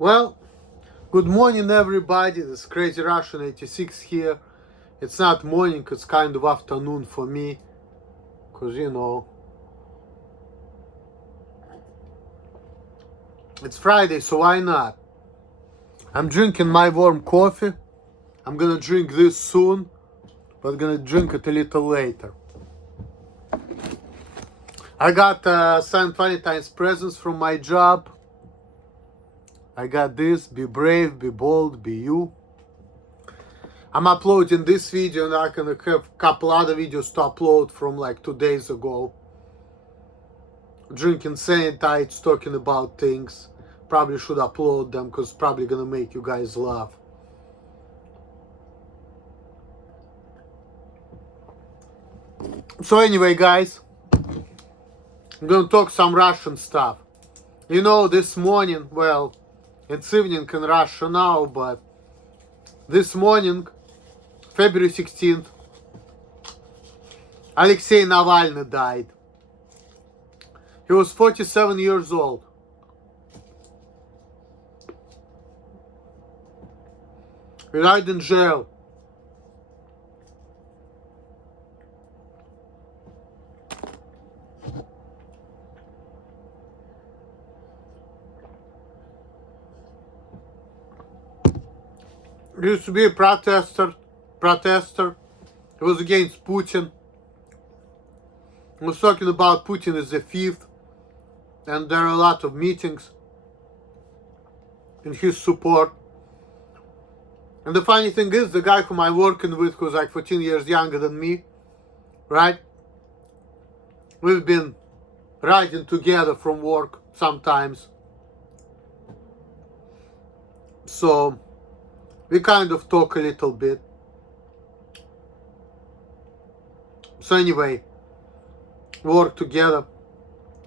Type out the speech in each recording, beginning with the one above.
Well, good morning everybody, this is Crazy Russian 86 here. It's not morning, it's kind of afternoon for me. Cause it's Friday, so why not? I'm drinking my warm coffee. I'm gonna drink this soon, but gonna drink it a little later. I got St. Valentine's presents from my job. I got this, be brave, be bold, be you. I'm uploading this video and I'm gonna have a couple other videos to upload from like 2 days ago. Drinking sanitides, talking about things. Probably should upload them because probably gonna make you guys laugh. So anyway guys, I'm gonna talk some Russian stuff. This morning, well, it's evening in Russia now, but this morning, February 16th, Alexey Navalny died. He was 47 years old. He died in jail. He used to be a protester. He was against Putin. He was talking about Putin as the fifth. And there are a lot of meetings in his support. And the funny thing is, the guy whom I'm working with, who's like 14 years younger than me, right? We've been riding together from work sometimes. So we kind of talk a little bit. So anyway, work together,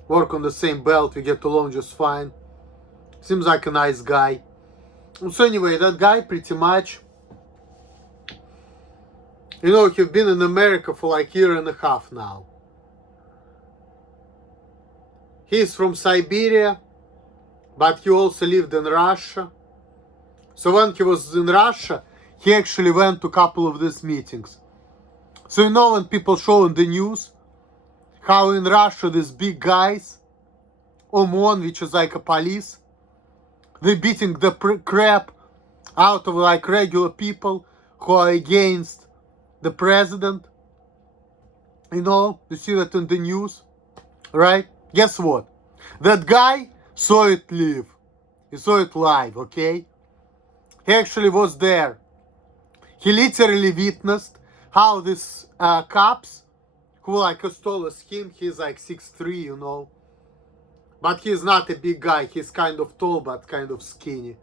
work on the same belt, we get along just fine. Seems like a nice guy. So anyway, that guy pretty much, he's been in America for like 1.5 years now. He's from Siberia, but he also lived in Russia. So when he was in Russia, he actually went to a couple of these meetings. So when people show in the news how in Russia these big guys, OMON, which is like a police, they're beating the crap out of like regular people who are against the president. You see that in the news, right? Guess what? That guy saw it live. He saw it live, okay? He actually was there. He literally witnessed how these cops, who like as tall as him, he's like 6'3", But he's not a big guy. He's kind of tall, but kind of skinny.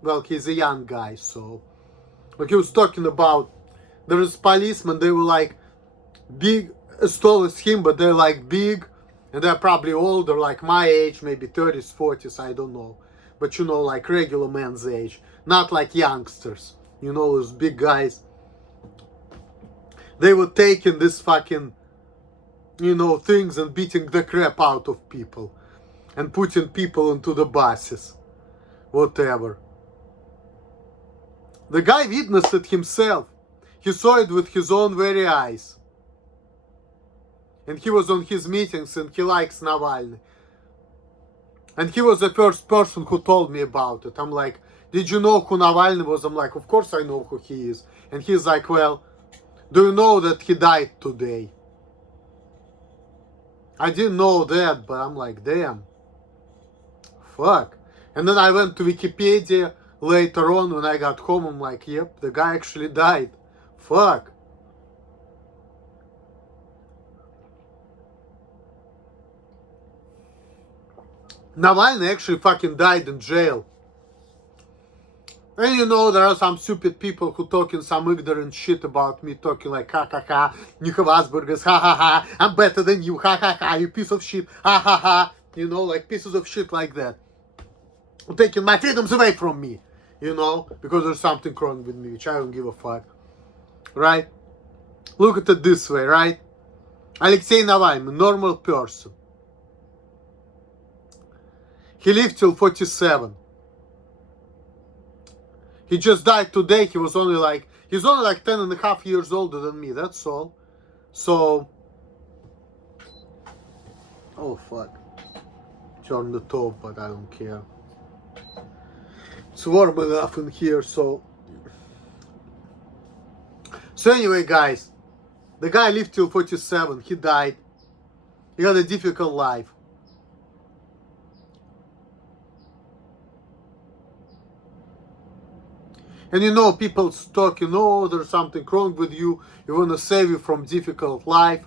Well, he's a young guy, so. But he was talking about, there is policemen, they were like big, as tall as him, but they're like big. And they're probably older, like my age, maybe 30s, 40s, I don't know. But like regular man's age. Not like youngsters. Those big guys. They were taking this fucking, things and beating the crap out of people. And putting people into the buses. Whatever. The guy witnessed it himself. He saw it with his own very eyes. And he was on his meetings and he likes Navalny. And he was the first person who told me about it. I'm like, did you know who Navalny was? I'm like, of course I know who he is. And he's like, well, do you know that he died today? I didn't know that, but I'm like, damn. Fuck. And then I went to Wikipedia later on when I got home. I'm like, yep, the guy actually died. Fuck. Navalny actually fucking died in jail. And there are some stupid people who talking some ignorant shit about me, talking like, ha ha ha, you have Asperger's, ha ha ha, I'm better than you, ha ha ha, you piece of shit, ha ha ha, like pieces of shit like that. Taking my freedoms away from me, because there's something wrong with me, which I don't give a fuck, right? Look at it this way, right? Alexey Navalny, normal person. He lived till 47. He just died today. He's only like 10 and a half years older than me. That's all. So, oh fuck. Turn the top, but I don't care. It's warm enough in here, so. So anyway, guys, the guy lived till 47. He died. He had a difficult life. And you know, people talk, there's something wrong with you. You want to save you from difficult life.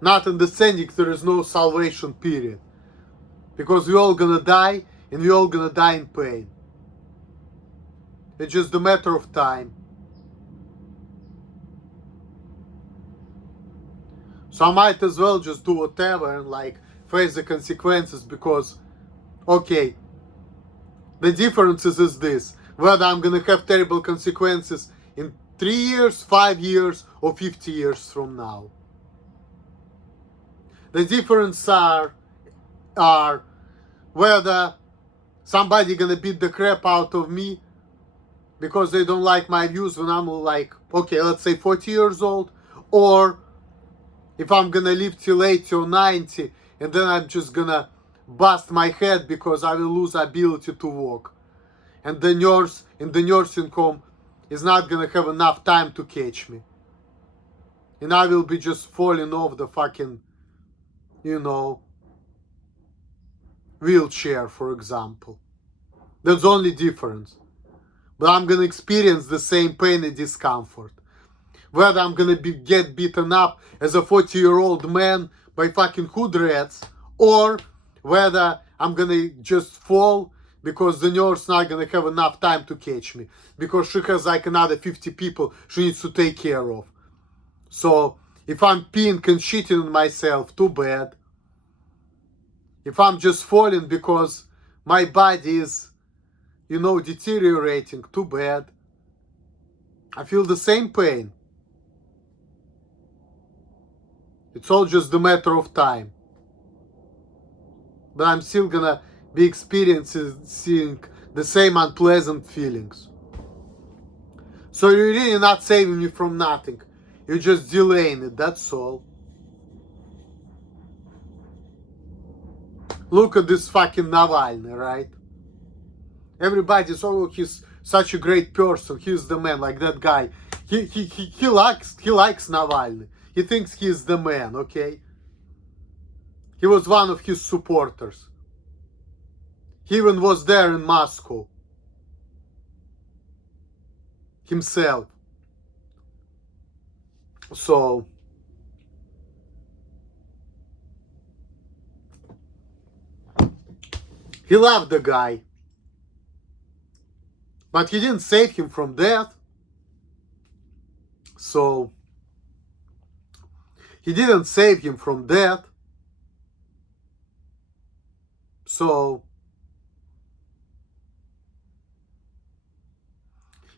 Not understanding there is no salvation period. Because we're all gonna die, and we're all gonna die in pain. It's just a matter of time. So I might as well just do whatever and like face the consequences, because, okay, the difference is this: whether I'm gonna have terrible consequences in 3 years, 5 years, or 50 years from now. The difference are whether somebody gonna beat the crap out of me because they don't like my views when I'm like, okay, let's say 40 years old, or if I'm gonna live till 80 or 90 and then I'm just gonna bust my head because I will lose ability to walk. And the nurse in the nursing home is not gonna have enough time to catch me. And I will be just falling off the fucking, wheelchair, for example. That's the only difference. But I'm gonna experience the same pain and discomfort. Whether I'm gonna get beaten up as a 40-year-old man by fucking hood rats, or whether I'm gonna just fall because the nurse not gonna have enough time to catch me, because she has like another 50 people she needs to take care of. So if I'm peeing and shitting on myself, too bad. If I'm just falling because my body is, deteriorating, too bad. I feel the same pain. It's all just a matter of time. But I'm still gonna be experiencing the same unpleasant feelings. So you're really not saving me from nothing. You're just delaying it, that's all. Look at this fucking Navalny, right? Everybody's, oh, he's such a great person. He's the man, like that guy. He likes Navalny. He thinks he's the man, okay? He was one of his supporters. He even was there in Moscow himself. So he loved the guy, but he didn't save him from death. So he didn't save him from death. So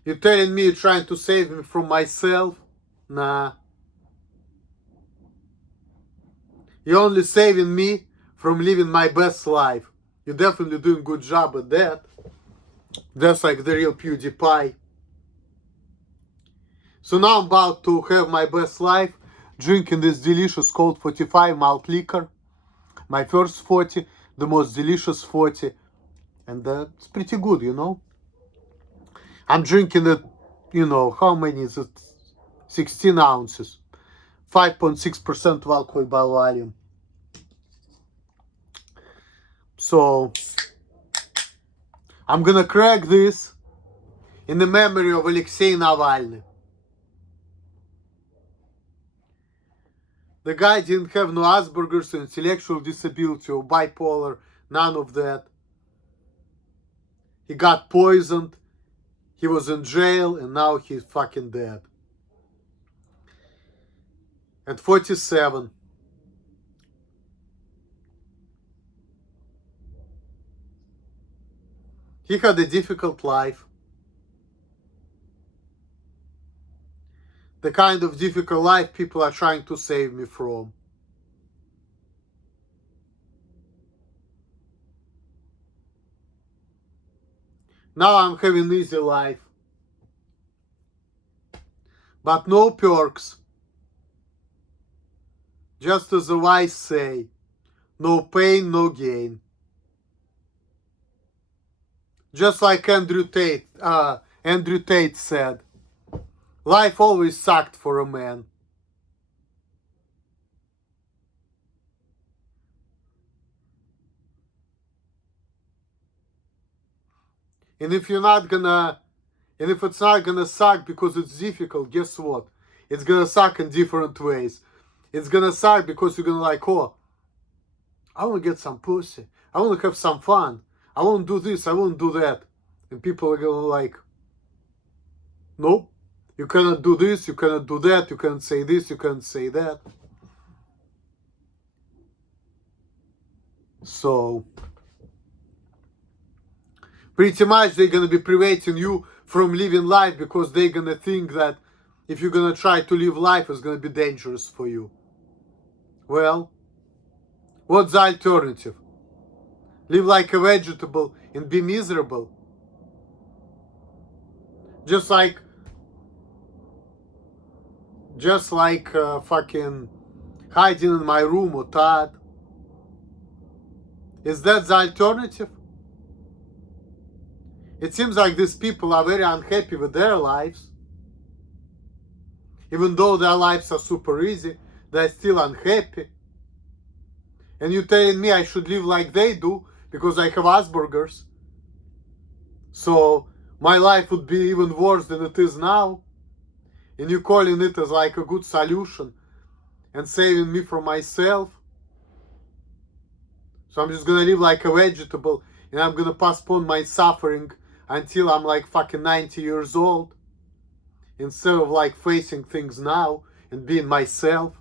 you're telling me you're trying to save me from myself? Nah. You're only saving me from living my best life. You're definitely doing a good job at that. That's like the real PewDiePie. So now I'm about to have my best life, drinking this delicious cold 45 malt liquor. My first 40, the most delicious 40. And it's pretty good, I'm drinking it, how many is it? 16 ounces. 5.6% alcohol by volume. So I'm gonna crack this in the memory of Alexey Navalny. The guy didn't have no Asperger's, intellectual disability, or bipolar, none of that. He got poisoned, he was in jail, and now he's fucking dead. At 47. He had a difficult life. The kind of difficult life people are trying to save me from. Now I'm having easy life. But no perks. Just as the wise say, no pain, no gain. Just like Andrew Tate said, life always sucked for a man. And if it's not gonna suck because it's difficult, guess what? It's gonna suck in different ways. It's gonna suck because you're gonna like, oh, I wanna get some pussy. I wanna have some fun. I wanna do this, I wanna do that. And people are gonna like, nope, you cannot do this, you cannot do that, you can't say this, you can't say that. So pretty much they're gonna be preventing you from living life because they're gonna think that if you're gonna try to live life, it's gonna be dangerous for you. Well, what's the alternative? Live like a vegetable and be miserable? Just like fucking hiding in my room or Todd. Is that the alternative? It seems like these people are very unhappy with their lives. Even though their lives are super easy, they're still unhappy. And you're telling me I should live like they do because I have Asperger's. So my life would be even worse than it is now. And you're calling it as like a good solution and saving me from myself. So I'm just gonna live like a vegetable and I'm gonna postpone my suffering until I'm like fucking 90 years old. Instead of like facing things now and being myself.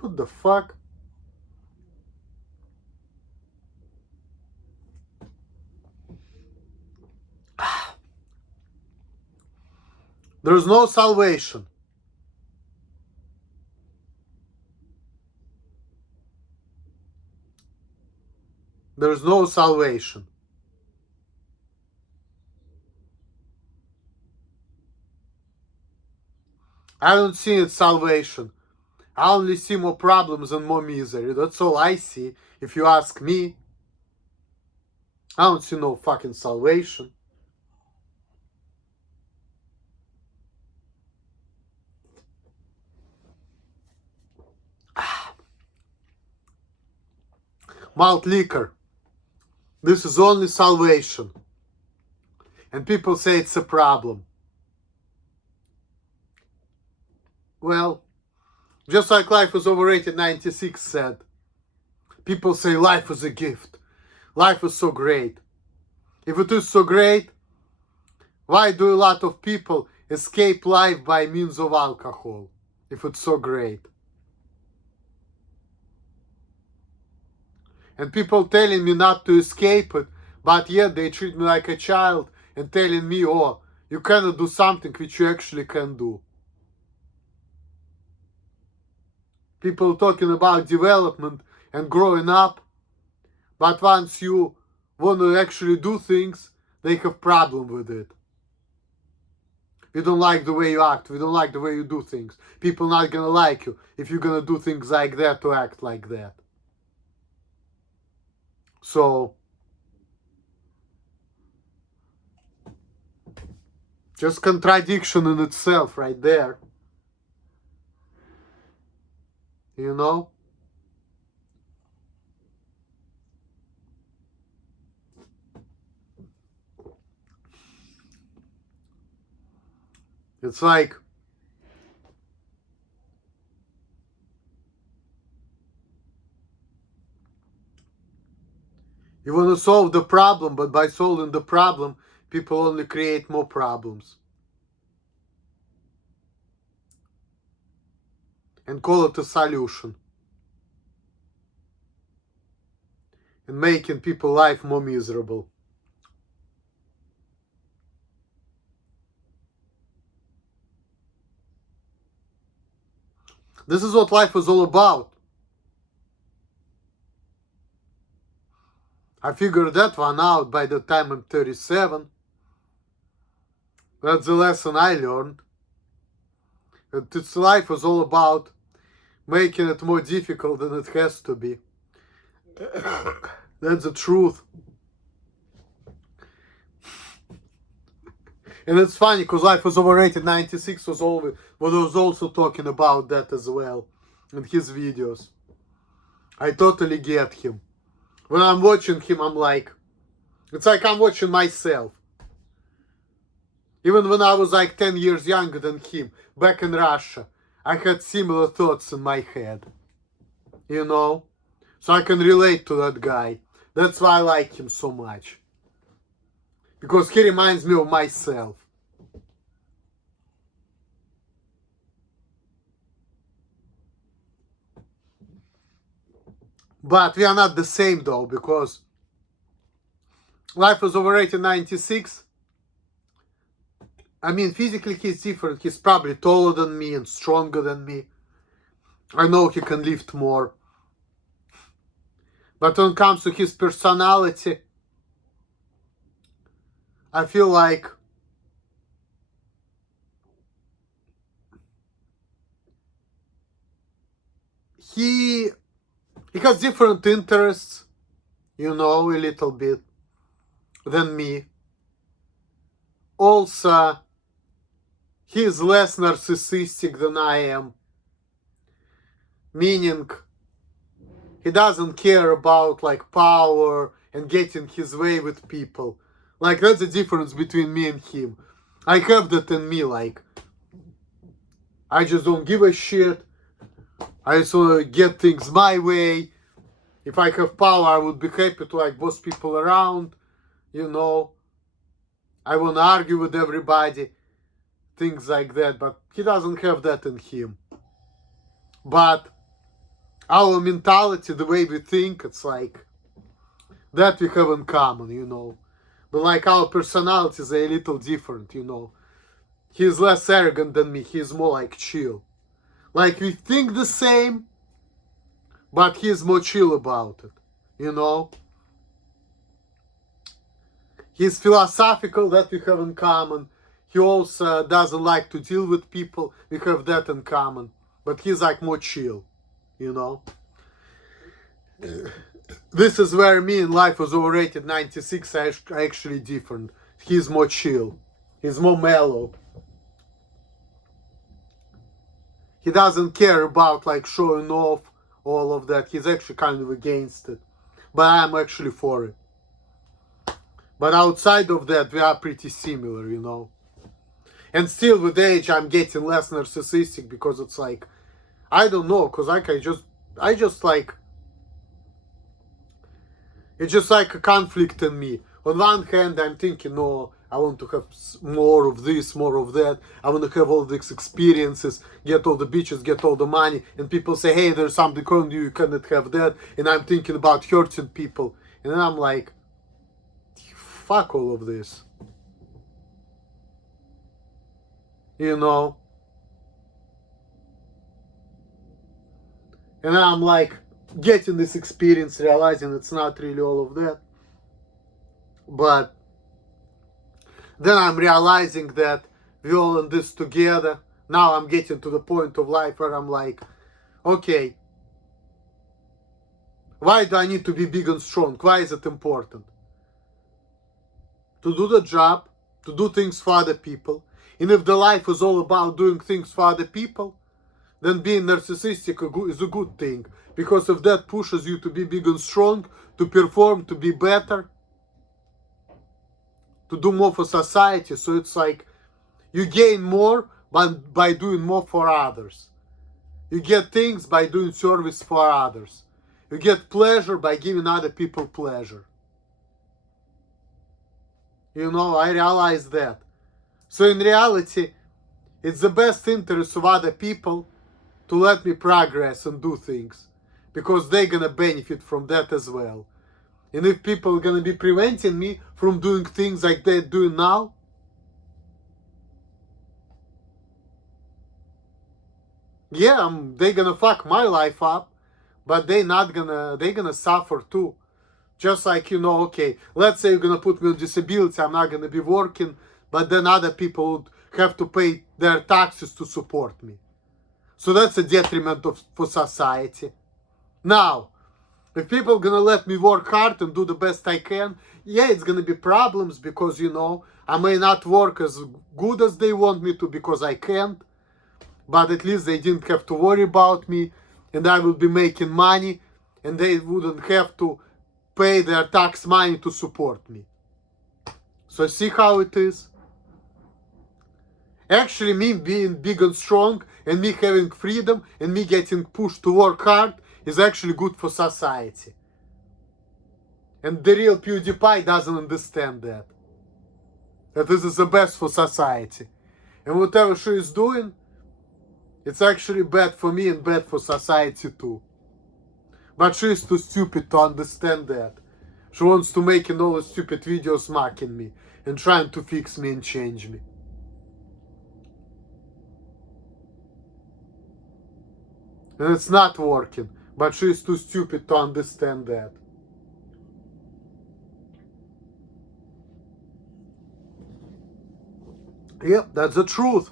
What the fuck? There's no salvation. There's no salvation. I don't see it salvation. I only see more problems and more misery. That's all I see. If you ask me, I don't see no fucking salvation. Malt liquor. This is only salvation. And people say it's a problem. Well, just like Life was Overrated 96 said, people say life is a gift. Life is so great. If it is so great, why do a lot of people escape life by means of alcohol? If it's so great. And people telling me not to escape it, but yet they treat me like a child and telling me, oh, you cannot do something which you actually can do. People talking about development and growing up, but once you want to actually do things, they have problem with it. We don't like the way you act. We don't like the way you do things. People not gonna like you if you're gonna do things like that or act like that. So, just contradiction in itself right there. You know? It's like you want to solve the problem, but by solving the problem, people only create more problems. And call it a solution. And making people's life more miserable. This is what life is all about. I figured that one out by the time I'm 37. That's the lesson I learned. That this life was all about making it more difficult than it has to be. That's the truth. And it's funny because Life Was Overrated 96 was also talking about that as well in his videos. I totally get him. When I'm watching him, I'm like, it's like I'm watching myself. Even when I was like 10 years younger than him, back in Russia, I had similar thoughts in my head. You know? So I can relate to that guy. That's why I like him so much. Because he reminds me of myself. But we are not the same though, because Life Was Overrated 96. I mean, physically he's different. He's probably taller than me and stronger than me. I know he can lift more. But when it comes to his personality, I feel like he has different interests, you know, a little bit, than me. Also, he is less narcissistic than I am. Meaning, he doesn't care about like power and getting his way with people. Like, that's the difference between me and him. I have that in me, like, I just don't give a shit. I just want to get things my way. If I have power, I would be happy to like boss people around, you know. I want to argue with everybody, things like that. But he doesn't have that in him. But our mentality, the way we think, it's like that we have in common, you know. But like our personalities are a little different, you know. He's less arrogant than me. He's more like chill. Like we think the same, but he's more chill about it, you know. He's philosophical, that we have in common. He also doesn't like to deal with people. We have that in common. But he's like more chill, you know. This is where me and Life Was Overrated 96 are actually different. He's more chill. He's more mellow. He doesn't care about like showing off all of that. He's actually kind of against it. But I'm actually for it. But outside of that, we are pretty similar, you know. And still with age, I'm getting less narcissistic because it's like, I don't know, because like I just like, it's just like a conflict in me. On one hand, I'm thinking, no, I want to have more of this, more of that. I want to have all these experiences, get all the bitches, get all the money. And people say, hey, there's something on you cannot have that. And I'm thinking about hurting people. And then I'm like, fuck all of this. You know? And I'm like, getting this experience, realizing it's not really all of that. But then I'm realizing that we're all in this together. Now I'm getting to the point of life where I'm like, okay, why do I need to be big and strong? Why is it important? To do the job, to do things for other people. And if the life is all about doing things for other people, then being narcissistic is a good thing. Because if that pushes you to be big and strong, to perform, to be better, to do more for society. So it's like you gain more by doing more for others. You get things by doing service for others. You get pleasure by giving other people pleasure. You know, I realize that. So in reality, it's the best interest of other people to let me progress and do things. Because they're gonna benefit from that as well. And if people are gonna be preventing me from doing things like they're doing now, yeah, they're gonna fuck my life up, but they're gonna suffer too. Just like, okay, let's say you're gonna put me on disability, I'm not gonna be working, but then other people would have to pay their taxes to support me. So that's a detriment for society. Now, if people are gonna let me work hard and do the best I can, yeah, it's gonna be problems because, I may not work as good as they want me to because I can't, but at least they didn't have to worry about me, and I will be making money, and they wouldn't have to pay their tax money to support me. So see how it is? Actually, me being big and strong, and me having freedom, and me getting pushed to work hard is actually good for society. And the real PewDiePie doesn't understand that. That this is the best for society. And whatever she is doing, it's actually bad for me and bad for society too. But she is too stupid to understand that. She wants to make all the stupid videos mocking me and trying to fix me and change me. And it's not working, but she is too stupid to understand that. Yep, that's the truth.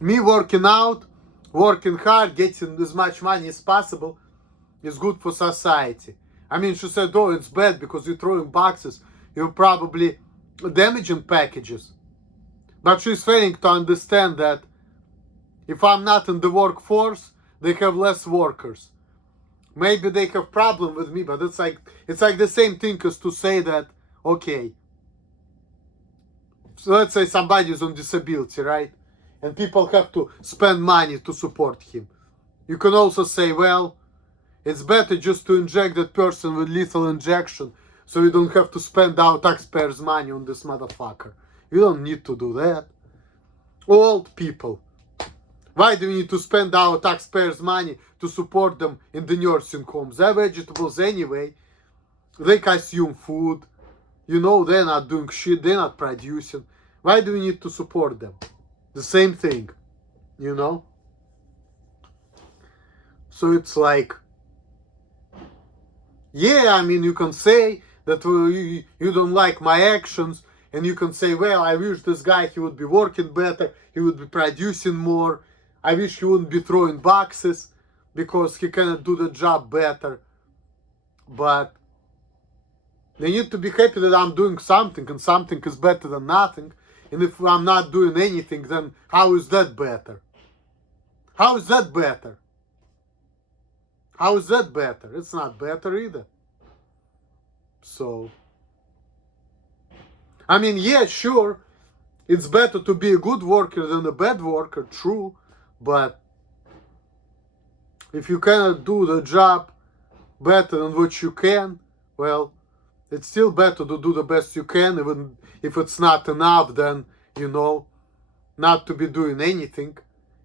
Me working out, working hard, getting as much money as possible is good for society. I mean, she said, oh, it's bad because you're throwing boxes. You're probably damaging packages. But she's failing to understand that if I'm not in the workforce, they have less workers. Maybe they have problem with me, but it's like the same thing as to say that, okay, so let's say somebody is on disability, right? And people have to spend money to support him. You can also say, well, it's better just to inject that person with lethal injection so you don't have to spend our taxpayers' money on this motherfucker. You don't need to do that. Old people. Why do we need to spend our taxpayers' money to support them in the nursing homes? They're vegetables anyway. They consume food. They're not doing shit. They're not producing. Why do we need to support them? The same thing. So it's like, yeah, I mean, you can say that you don't like my actions, and you can say, well, I wish this guy, he would be working better, he would be producing more. I wish he wouldn't be throwing boxes because he cannot do the job better. But they need to be happy that I'm doing something, and something is better than nothing. And if I'm not doing anything, then how is that better? How is that better? How is that better? It's not better either. So, I mean, yeah, sure, it's better to be a good worker than a bad worker, true. But if you cannot do the job better than what you can, well, it's still better to do the best you can, even if it's not enough, then, not to be doing anything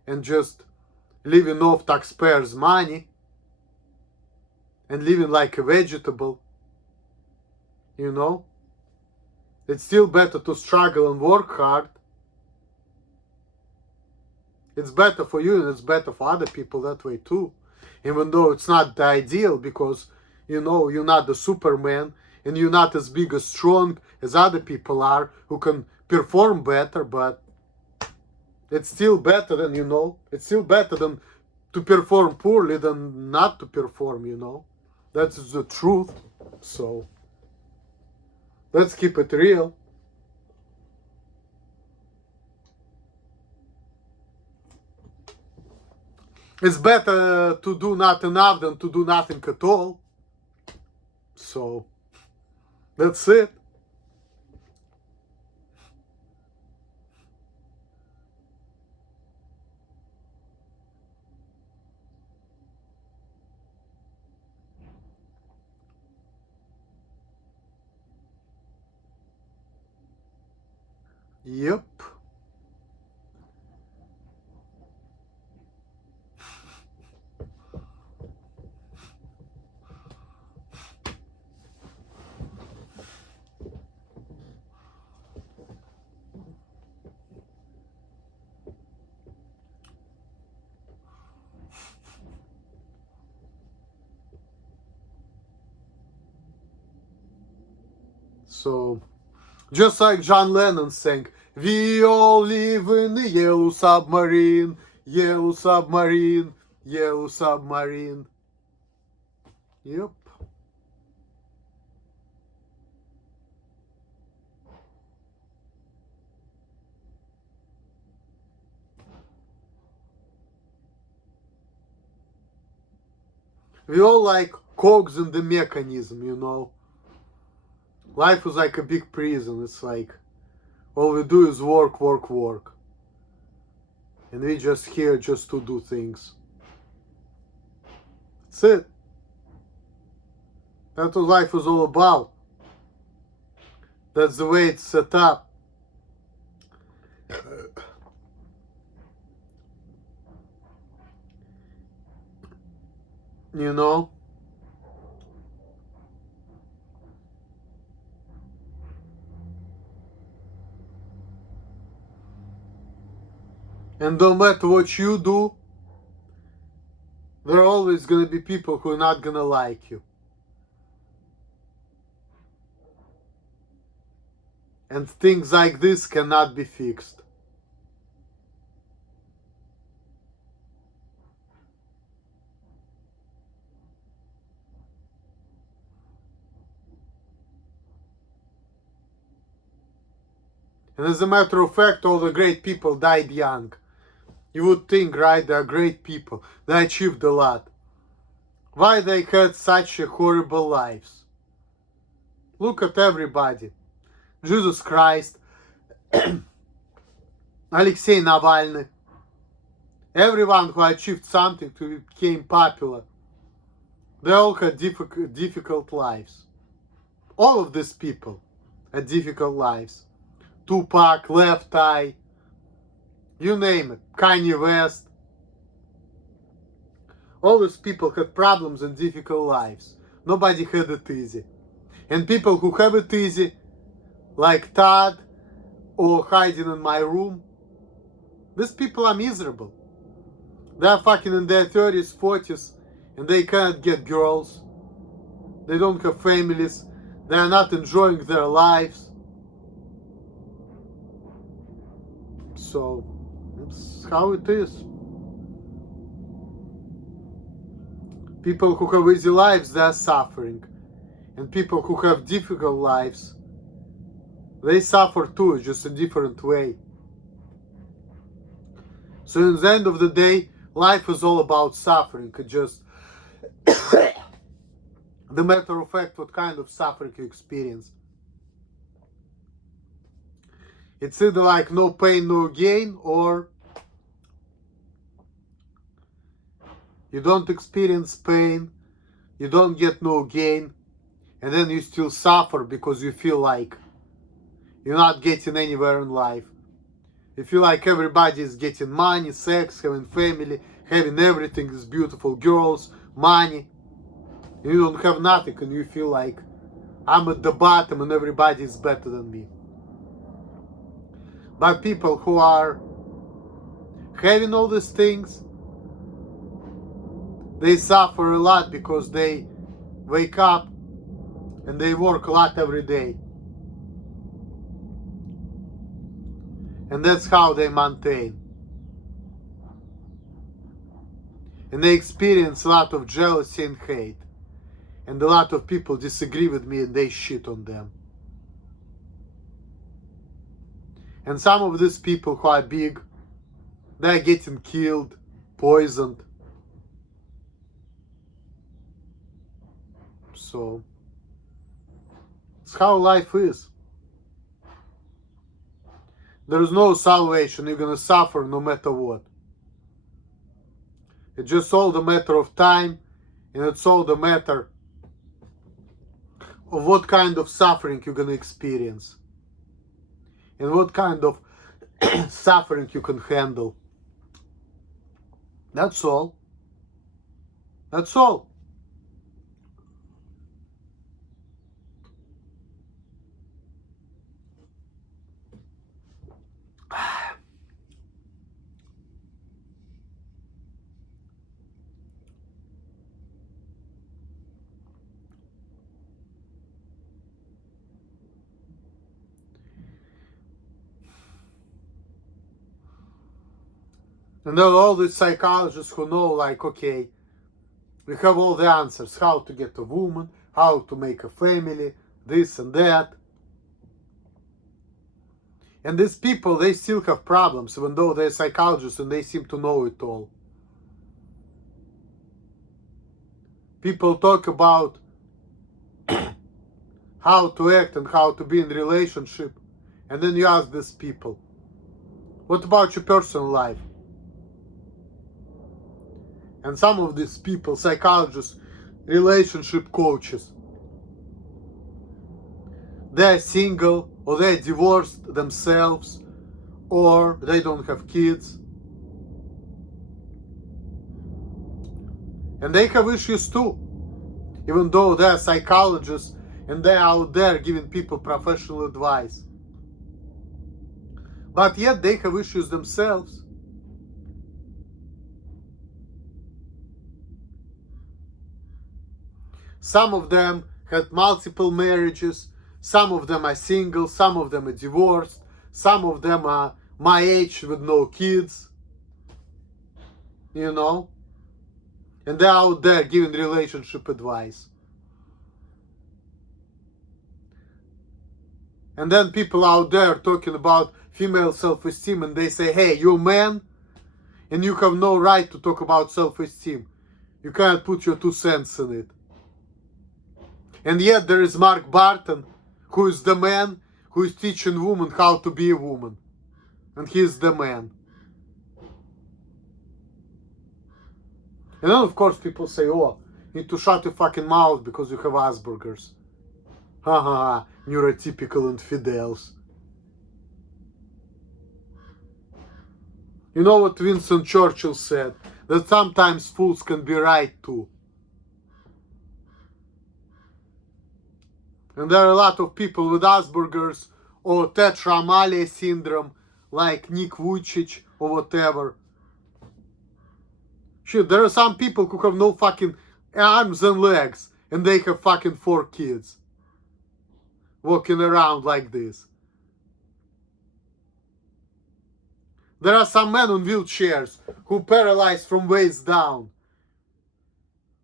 and just living off taxpayers' money and living like a vegetable. It's still better to struggle and work hard. It's better for you and it's better for other people that way too. Even though it's not the ideal because, you're not the Superman and you're not as big as strong as other people are who can perform better, but it's still better than, it's still better than to perform poorly than not to perform, That's the truth. So, let's keep it real. It's better to do not enough than to do nothing at all. So, that's it. Yep. So, just like John Lennon sang, we all live in a yellow submarine, yellow submarine, yellow submarine. Yep. We all like cogs in the mechanism, you know. Life is like a big prison. It's like all we do is work, work, work. And we just here just to do things. That's it. That's what life is all about. That's the way it's set up. You know? And no matter what you do, there are always gonna be people who are not gonna like you. And things like this cannot be fixed. And as a matter of fact, all the great people died young. You would think, right, they are great people. They achieved a lot. Why they had such a horrible lives? Look at everybody. Jesus Christ, Alexey Navalny, everyone who achieved something to become popular, they all had difficult lives. All of these people had difficult lives. Tupac, Left Eye, you name it, Kanye West. All these people had problems and difficult lives. Nobody had it easy. And people who have it easy, like Todd or hiding in my room, these people are miserable. They are fucking in their 30s, 40s, and they cannot get girls. They don't have families. They are not enjoying their lives. So, it's how it is. People who have easy lives, they are suffering. And people who have difficult lives, they suffer too, just a different way. So in the end of the day, life is all about suffering. It just the matter of fact what kind of suffering you experience. It's either like no pain, no gain, or you don't experience pain, you don't get no gain, and then you still suffer because you feel like you're not getting anywhere in life. You feel like everybody is getting money, sex, having family, having everything, these beautiful girls, money. You don't have nothing and you feel like I'm at the bottom and everybody is better than me. But people who are having all these things, they suffer a lot because they wake up and they work a lot every day. And that's how they maintain. And they experience a lot of jealousy and hate. And a lot of people disagree with me and they shit on them. And some of these people who are big, they're getting killed, poisoned. So, it's how life is. There is no salvation. You're gonna suffer no matter what. It's just all the matter of time, and it's all the matter of what kind of suffering you're gonna experience. And what kind of suffering you can handle. That's all. That's all. And there are all these psychologists who know, like, okay, we have all the answers, how to get a woman, how to make a family, this and that. And these people, they still have problems, even though they're psychologists and they seem to know it all. People talk about how to act and how to be in a relationship. And then you ask these people, what about your personal life? And some of these people, psychologists, relationship coaches, they're single, or they're divorced themselves, or they don't have kids. And they have issues too, even though they're psychologists and they're out there giving people professional advice. But yet they have issues themselves. Some of them had multiple marriages, some of them are single, some of them are divorced, some of them are my age with no kids, you know, and they're out there giving relationship advice. And then people out there talking about female self-esteem, and they say, hey, you're a man and you have no right to talk about self-esteem. You can't put your 2 cents in it. And yet there is Mark Barton, who is the man who is teaching women how to be a woman. And he is the man. And then of course people say, oh, you need to shut your fucking mouth because you have Asperger's. Ha ha ha, neurotypical infidels. You know what Winston Churchill said? That sometimes fools can be right too. And there are a lot of people with Asperger's or tetraamelia syndrome, like Nick Vujicic or whatever. Shit, there are some people who have no fucking arms and legs, and they have fucking 4 kids walking around like this. There are some men on wheelchairs who are paralyzed from waist down,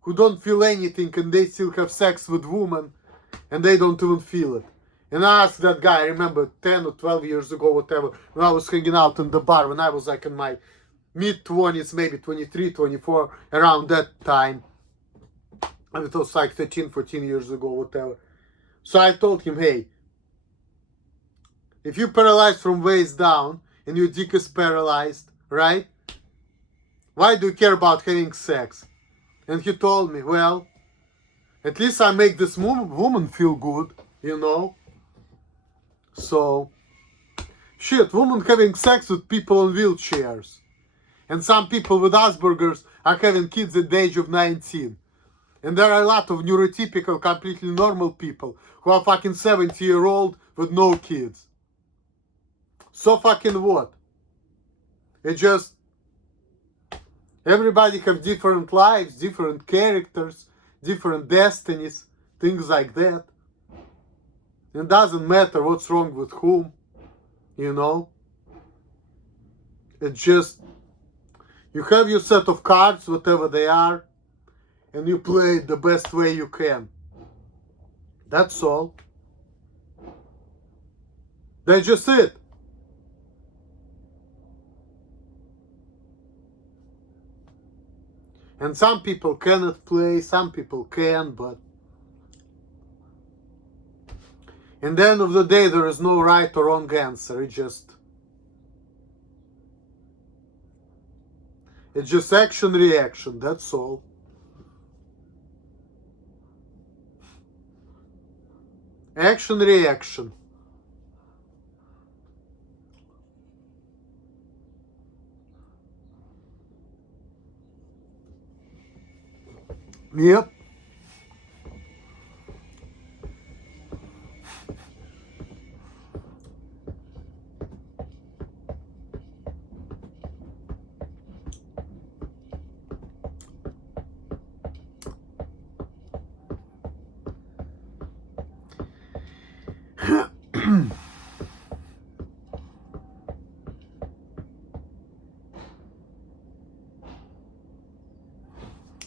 who don't feel anything and they still have sex with women and they don't even feel it. And I asked that guy, I remember 10 or 12 years ago, whatever, when I was hanging out in the bar, when I was like in my mid-20s, maybe 23, 24, around that time. And it was like 13, 14 years ago, whatever. So I told him, hey, if you're paralyzed from waist down and your dick is paralyzed, right? Why do you care about having sex? And he told me, well, at least I make this woman feel good, you know? So, shit, women having sex with people on wheelchairs. And some people with Asperger's are having kids at the age of 19. And there are a lot of neurotypical, completely normal people who are fucking 70-year-old with no kids. So fucking what? It just, everybody have different lives, different characters, different destinies, things like that. It doesn't matter what's wrong with whom, you know. It's just, you have your set of cards, whatever they are, and you play it the best way you can. That's all. That's just it. And some people cannot play, some people can, but in the end of the day, there is no right or wrong answer. It's just action, reaction, that's all. Action, reaction. Yep.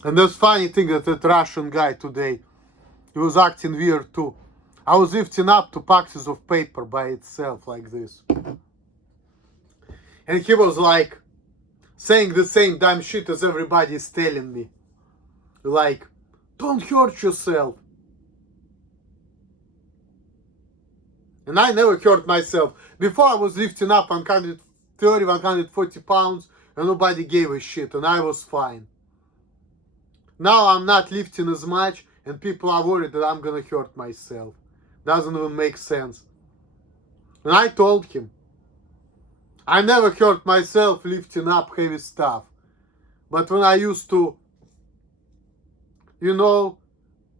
And there's funny thing that Russian guy today, he was acting weird too. I was lifting up two boxes of paper by itself like this. And he was like saying the same damn shit as everybody is telling me. Like, don't hurt yourself. And I never hurt myself. Before I was lifting up 130, 140 pounds and nobody gave a shit and I was fine. Now I'm not lifting as much and people are worried that I'm gonna hurt myself. Doesn't even make sense. And I told him, I never hurt myself lifting up heavy stuff. But when I used to,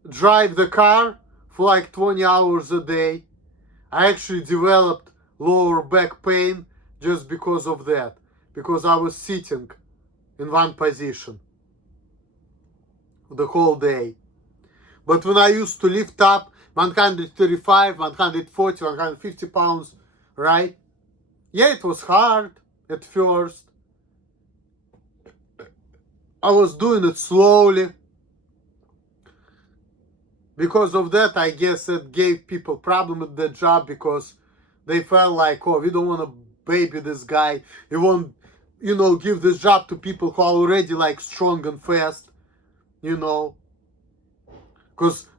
drive the car for like 20 hours a day, I actually developed lower back pain just because of that. Because I was sitting in one position the whole day. But when I used to lift up 135, 140, 150 pounds, right? Yeah, it was hard at first. I was doing it slowly. Because of that, I guess it gave people problem with their job because they felt like, oh, we don't want to baby this guy. We won't, give this job to people who are already like strong and fast, Because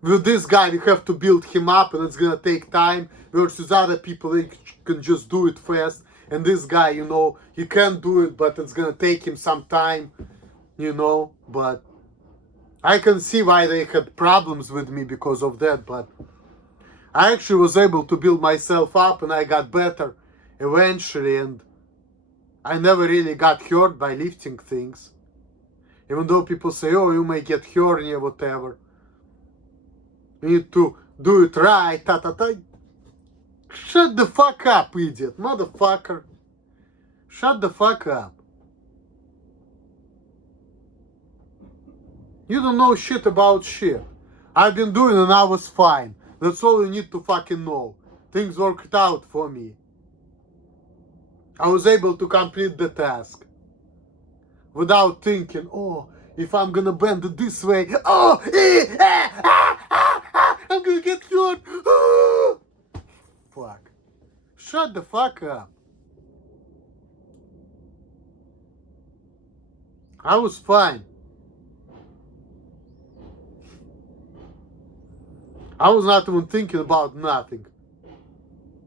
with this guy, we have to build him up and it's going to take time versus other people, they can just do it fast. And this guy, he can do it, but it's going to take him some time, But I can see why they had problems with me because of that, but I actually was able to build myself up and I got better eventually, and I never really got hurt by lifting things. Even though people say, oh, you may get hernia, whatever. You need to do it right, Shut the fuck up, idiot, motherfucker. Shut the fuck up. You don't know shit about shit. I've been doing it and I was fine. That's all you need to fucking know. Things worked out for me. I was able to complete the task. Without thinking, oh, if I'm gonna bend it this way, I'm gonna get hurt. Fuck. Shut the fuck up. I was fine. I was not even thinking about nothing.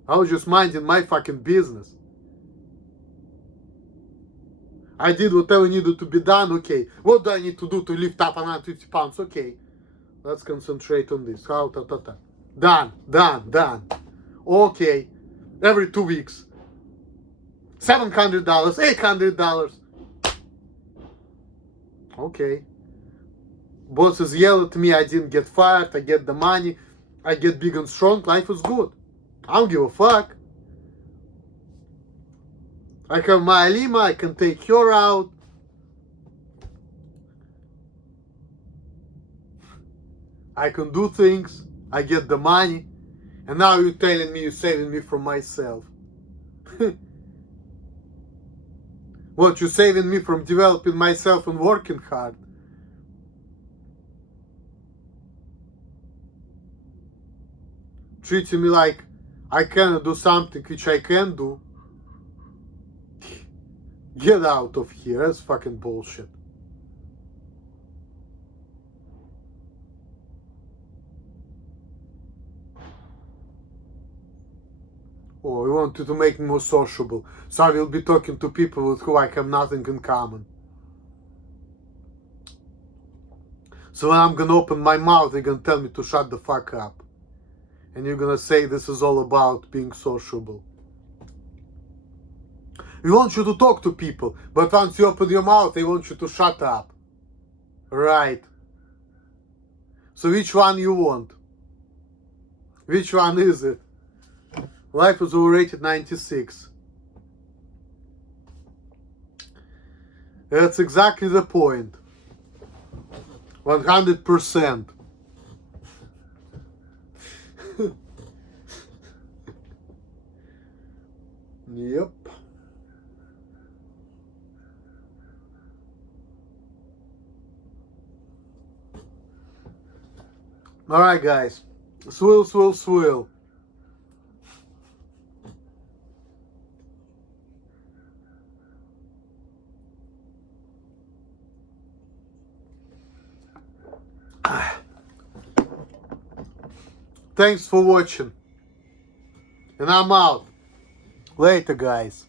I was just minding my fucking business. I did whatever needed to be done. Okay, what do I need to do to lift up 150 pounds? Okay, let's concentrate on this. Done. Okay, every 2 weeks. $700, $800. Okay. Bosses yell at me, I didn't get fired, I get the money, I get big and strong, life is good. I don't give a fuck. I have my Alima, I can take her out. I can do things, I get the money, and now you're telling me you're saving me from myself. What, you're saving me from developing myself and working hard? Treating me like I cannot do something which I can do. Get out of here, that's fucking bullshit. Oh, you wanted to make me more sociable, so I will be talking to people with who I have nothing in common. So when I'm gonna open my mouth, they're gonna tell me to shut the fuck up. And you're gonna say this is all about being sociable. We want you to talk to people, but once you open your mouth, they want you to shut up. Right. So which one you want? Which one is it? Life is overrated 96. That's exactly the point. 100%. Yep. Alright, guys. Swill, swill, swill. Thanks for watching. And I'm out. Later, guys.